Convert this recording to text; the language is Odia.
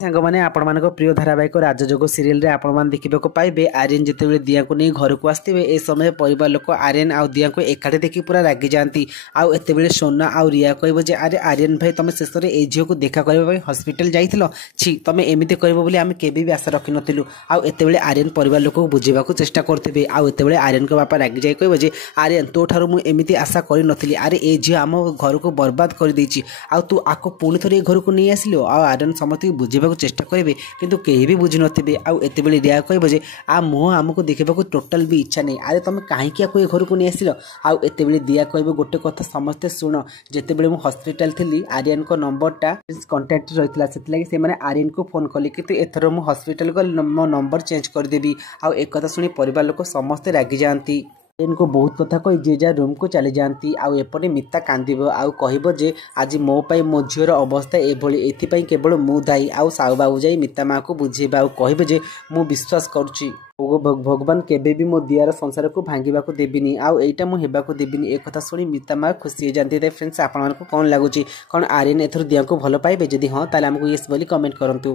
ସାଙ୍ଗମାନେ ଆପଣମାନଙ୍କ ପ୍ରିୟ ଧାରାବାହିକ ରାଜଯୋଗ ସିରିଏଲରେ ଆପଣମାନେ ଦେଖିବାକୁ ପାଇବେ ଆର୍ୟନ ଯେତେବେଳେ ଦିଆଙ୍କୁ ନେଇ ଘରକୁ ଆସିଥିବେ ଏ ସମୟରେ ପରିବାର ଲୋକ ଆର୍ୟନ ଆଉ ଦିଆଙ୍କୁ ଏକାଠି ଦେଖି ପୁରା ରାଗିଯାଆନ୍ତି। ଆଉ ଏତେବେଳେ ସୋନା ଆଉ ରିୟା କହିବ ଯେ ଆରେ ଆର୍ୟନ ଭାଇ ତମେ ଶେଷରେ ଏଇ ଝିଅକୁ ଦେଖା କରିବା ପାଇଁ ହସ୍ପିଟାଲ ଯାଇଥିଲ, ଛି ତମେ ଏମିତି କରିବ ବୋଲି ଆମେ କେବେ ବି ଆଶା ରଖିନଥିଲୁ। ଆଉ ଏତେବେଳେ ଆର୍ୟନ ପରିବାର ଲୋକକୁ ବୁଝିବାକୁ ଚେଷ୍ଟା କରୁଥିବେ। ଆଉ ଏତେବେଳେ ଆର୍ୟନଙ୍କ ବାପା ରାଗିଯାଇ କହିବ ଯେ ଆର୍ୟନ ତୋଠାରୁ ମୁଁ ଏମିତି ଆଶା କରିନଥିଲି, ଆରେ ଏ ଝିଅ ଆମ ଘରକୁ ବର୍ବାଦ କରିଦେଇଛି ଆଉ ତୁ ଆକୁ ପୁଣି ଥରେ ଏ ଘରକୁ ନେଇ ଆସିଲୁ। ଆଉ ଆର୍ୟନ ସମସ୍ତଙ୍କୁ ବୁଝିବାକୁ ଚେଷ୍ଟା କରିବେ କିନ୍ତୁ କେହି ବି ବୁଝି ନଥିବେ। ଆଉ ଏତେବେଳେ ରିୟା କହିବ ଯେ ମୁହଁ ଆମକୁ ଦେଖିବାକୁ ଟୋଟାଲ ବି ଇଚ୍ଛା ନାହିଁ, ଆରେ ତମେ କାହିଁକି ଆକୁ ଏ ଘରକୁ ନେଇ ଆସିଲ। ଆଉ ଏତେବେଳେ ଦିଆ କହିବ ଗୋଟେ କଥା ସମସ୍ତେ ଶୁଣ, ଯେତେବେଳେ ମୁଁ ହସ୍ପିଟାଲ ଥିଲି ଆର୍ୟନଙ୍କ ନମ୍ବରଟା କଣ୍ଟାକ୍ଟରେ ରହିଥିଲା, ସେଥିଲାଗି ସେମାନେ ଆର୍ୟନକୁ ଫୋନ କଲେ, କିନ୍ତୁ ଏଥର ମୁଁ ହସ୍ପିଟାଲ ଗଲେ ମୋ ନମ୍ବର ଚେଞ୍ଜ କରିଦେବି। ଆଉ ଏକଥା ଶୁଣି ପରିବାର ଲୋକ ସମସ୍ତେ ରାଗିଯାଆନ୍ତି। ଆର୍ୟନକୁ ବହୁତ କଥା କହି ଯିଏ ଯାହା ରୁମ୍କୁ ଚାଲିଯାଆନ୍ତି। ଆଉ ଏପଟେ ମିତା କାନ୍ଦିବ ଆଉ କହିବ ଯେ ଆଜି ମୋ ପାଇଁ ମୋ ଝିଅର ଅବସ୍ଥା ଏଭଳି, ଏଥିପାଇଁ କେବଳ ମୁଁ ଦାୟୀ। ଆଉ ସାହୁ ବାବୁ ଯାଇ ମିତା ମାଆକୁ ବୁଝେଇବା ଆଉ କହିବେ ଯେ ମୁଁ ବିଶ୍ୱାସ କରୁଛି ଭଗବାନ କେବେ ବି ମୋ ଦିଆର ସଂସାରକୁ ଭାଙ୍ଗିବାକୁ ଦେବିନି, ଆଉ ଏଇଟା ମୁଁ ହେବାକୁ ଦେବିନି। ଏକଥା ଶୁଣି ମିତା ମା ଖୁସି ହେଇଯାନ୍ତି। ଫ୍ରେଣ୍ଡସ୍ ଆପଣମାନଙ୍କୁ କ'ଣ ଲାଗୁଛି, କ'ଣ ଆର୍ୟନ ଏଥର ଦିଆଙ୍କୁ ଭଲ ପାଇବେ? ଯଦି ହଁ ତାହେଲେ ଆମକୁ ୟେସ୍ ବୋଲି କମେଣ୍ଟ କରନ୍ତୁ।